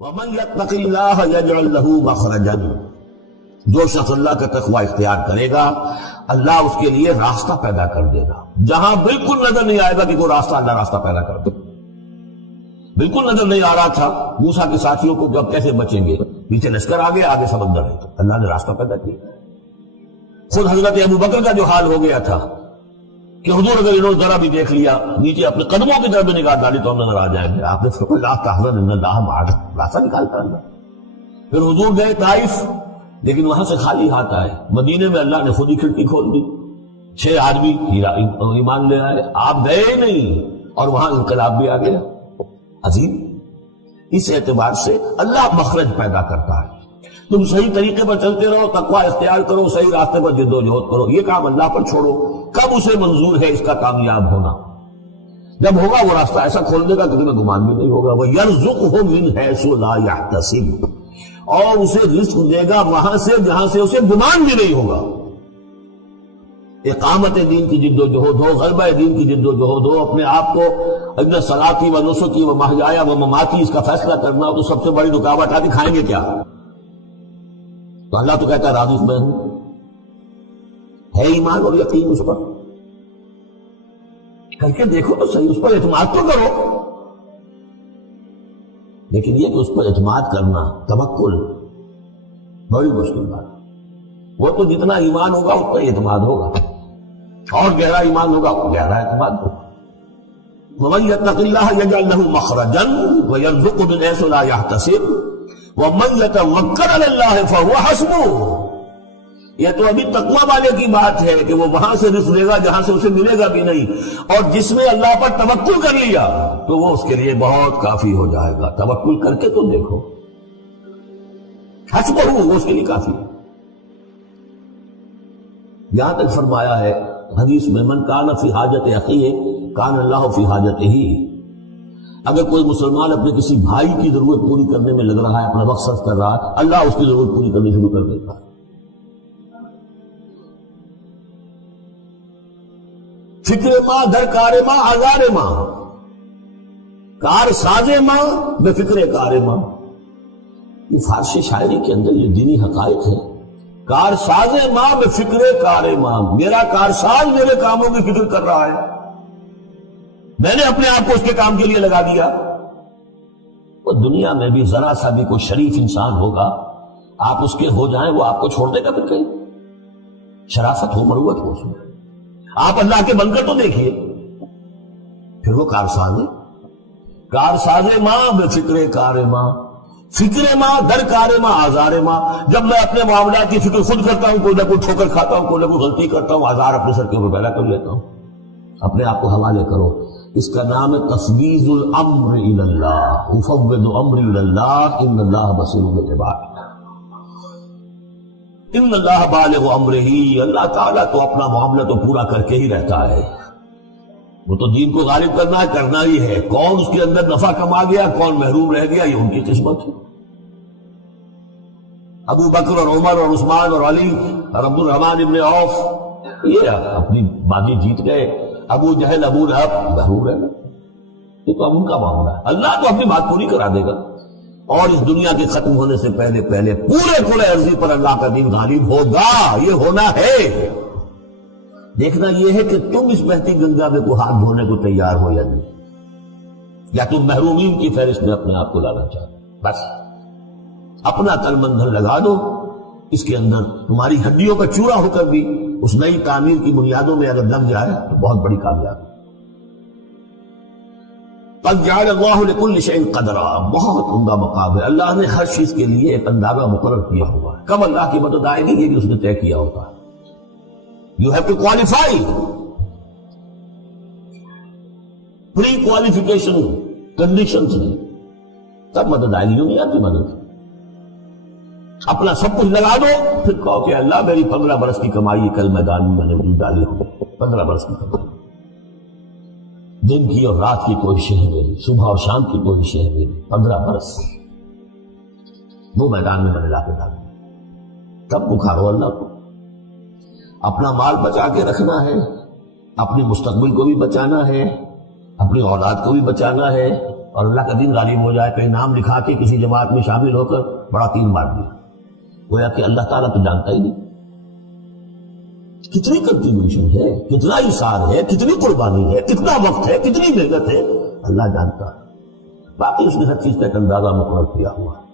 وَمَن يَتَّقِ اللَّهَ يَجْعَل لَّهُ مَخْرَجًا، جو شخص اللہ کا تقوی اختیار کرے گا اللہ اس کے لیے راستہ پیدا کر دے گا، جہاں بالکل نظر نہیں آئے گا کہ کوئی راستہ، اللہ راستہ پیدا کر دے۔ بالکل نظر نہیں آ رہا تھا موسیٰ کے ساتھیوں کو کہ اب کیسے بچیں گے، پیچھے لشکر آگے آگے سمندر ہے، اللہ نے راستہ پیدا کیا۔ خود حضرت ابو بکر کا جو حال ہو گیا تھا کہ حضور اگر انہوں نے ذرا بھی دیکھ لیا نیچے اپنے قدموں کی طرف نگاہ ڈالی تو ہم نظر آ جائیں گے، آپ نے فرمایا لا تحزن ان اللہ معنا، راستہ نکالتا اللہ۔ پھر حضور گئے طائف، لیکن وہاں سے خالی ہاتھ آئے، مدینے میں اللہ نے خود ہی کھڑکی کھول دی، 6 آدمی ایمان لے آئے، آپ گئے ہی نہیں اور وہاں انقلاب بھی آ گیا۔ عظیم، اس اعتبار سے اللہ مخرج پیدا کرتا ہے۔ تم صحیح طریقے پر چلتے رہو، تقوی اختیار کرو، صحیح راستے پر جد و جہد کرو، یہ کام اللہ پر چھوڑو۔ کب اسے منظور ہے اس کا کامیاب ہونا؟ جب ہوگا وہ راستہ ایسا کھول دے گا کہ تمہیں گمان بھی نہیں ہوگا۔ وَيَرْزُقْهُ مِنْ حَيْثُ لَا يَحْتَسِبُ، اور اسے رزق دے گا وہاں سے جہاں سے اسے گمان بھی نہیں ہوگا۔ اقامت دین کی جد و جہد ہو، غلبہ دین کی جد و جہد ہو، اپنے آپ کو اِنَّ صَلَاتِي وَنُسُكِي وَمَحْيَايَ وَمَمَاتِي اس کا فیصلہ کرنا ہو تو سب سے بڑی رکاوٹ آتی، کھائیں گے کیا؟ تو اللہ تو کہتا ہے راضی میں ہوں، ہے ایمان اور یقین اس پر، کر کے دیکھو تو صحیح، اس پر اعتماد تو کرو۔ لیکن یہ کہ اس پر اعتماد کرنا، توکل، بڑی مشکل بات۔ وہ تو جتنا ایمان ہوگا اتنا ہی اعتماد ہوگا، اور گہرا ایمان ہوگا گہرا اعتماد ہوگا۔ وَمَن يَتَّقِ اللَّهَ يَجْعَل لَّهُ مَخْرَجًا وَيَرْزُقْهُ مِنْ حَيْثُ لَا يَحْتَسِبُ وَمَن يَتَوَكَّلْ عَلَى اللَّهِ فَهُوَ حَسْبُهُ۔ یہ تو ابھی تقویٰ والے کی بات ہے کہ وہ وہاں سے رزق لے گا جہاں سے اسے ملے گا بھی نہیں، اور جس نے اللہ پر توکل کر لیا تو وہ اس کے لیے بہت کافی ہو جائے گا۔ توکل کر کے تو دیکھو، حسبہ وہ اس کے لیے کافی ہے۔ یہاں تک فرمایا ہے حدیث میں من کان فی حاجت اخیہ کان اللہ فی حاجتہ، اگر کوئی مسلمان اپنے کسی بھائی کی ضرورت پوری کرنے میں لگ رہا ہے، اپنا وقت صرف کر رہا ہے، اللہ اس کی ضرورت پوری کرنی شروع کر دیتا ہے۔ فکر ماں در کار ماں آزار ماں، کار ساز ماں بے فکر کار ماں، یہ فارسی شاعری کے اندر یہ دینی حقائق ہے۔ کار ساز ماں بے فکر کار ماں، میرا کار ساز میرے کاموں کی فکر کر رہا ہے، میں نے اپنے آپ کو اس کے کام کے لیے لگا دیا۔ وہ دنیا میں بھی ذرا سا بھی کوئی شریف انسان ہوگا، آپ اس کے ہو جائیں وہ آپ کو چھوڑ دے گا پھر کہیں؟ شرافت ہو، مروت ہو اس میں۔ آپ اللہ کے بن کر تو دیکھیے، پھر وہ کارساز ہے۔ کارساز ماں بے فکر کار ماں، فکر ماں در کار ماں آزار ماں، جب میں اپنے معاملات کی فکر خود کرتا ہوں، کوئی نہ کوئی ٹھوکر کھاتا ہوں، کوئی نہ کوئی غلطی کرتا ہوں، آزار اپنے سر کے اوپر پیدا کر لیتا ہوں، اپنے آپ کو حوالے کرو۔ اس کا نام ہے تفویض الامر الی اللہ، افوض امری الی اللہ ان اللہ بصیر بالعباد۔ ان اللہ بالغ امرہ، اللہ تعالیٰ تو اپنا معاملہ تو پورا کر کے ہی رہتا ہے، وہ تو دین کو غالب کرنا ہے، کرنا ہی ہے۔ کون اس کے اندر نفع کما گیا، کون محروم رہ گیا، یہ ان کی قسمت ہے۔ ابو بکر اور عمر اور عثمان اور علی اور عبد الرحمن ابن عوف یہ اپنی بازی جیت گئے، ابو جہل ابو لہب محروم رہ گئے، یہ تو ان کا معاملہ ہے۔ اللہ تو اپنی بات پوری کرا دے گا، اور اس دنیا کے ختم ہونے سے پہلے پہلے پورے کھلے عرضی پر اللہ کا دین غالب ہوگا، یہ ہونا ہے۔ دیکھنا یہ ہے کہ تم اس بہتی گنگا میں کو ہاتھ دھونے کو تیار ہو یا نہیں، یا تم محرومین کی فہرست میں اپنے آپ کو لانا چاہتے۔ بس اپنا تل مندر لگا دو، اس کے اندر تمہاری ہڈیوں کا چورا ہو کر بھی اس نئی تعمیر کی بنیادوں میں اگر لگ جائے تو بہت بڑی کامیابی۔ قد جعل اللہ لکل شیء قدرا، بہت عمدہ مقام ہے، اللہ نے ہر چیز کے لیے ایک اندازہ مقرر کیا ہوا ہے، کب اللہ کی مدد آئے گی یہ بھی اس نے طے کیا ہوتا ہے۔ You have to qualify، pre qualification conditions نہیں، تب مدد آئے گی، یوں نہیں آتی مدد۔ اپنا سب کچھ لگا دو، پھر کہو کہ اللہ میری 15 برس کی کمائی کل میدان میں نے ڈالی ہو، 15 برس کی کمائی، دن کی اور رات کی کوششیں ہیں میری، صبح اور شام کی کوششیں ہیں میری، 15 برس وہ میدان میں نے لا کے ڈال دی۔ تب پکارو اللہ کو۔ اپنا مال بچا کے رکھنا ہے، اپنی مستقبل کو بھی بچانا ہے، اپنی اولاد کو بھی بچانا ہے، اور اللہ کا دین غالب ہو جائے، کہیں نام لکھا کے کسی جماعت میں شامل ہو کر بڑا تین مار دیا، گویا کہ اللہ تعالیٰ تو جانتا ہی نہیں کتنی کنٹریبیوشن ہے، کتنا اثار ہے، کتنی قربانی ہے، کتنا وقت ہے، کتنی محنت ہے، اللہ جانتا ہے۔ باقی اس نے ہر چیز کا ایک اندازہ مقرر کیا ہوا ہے۔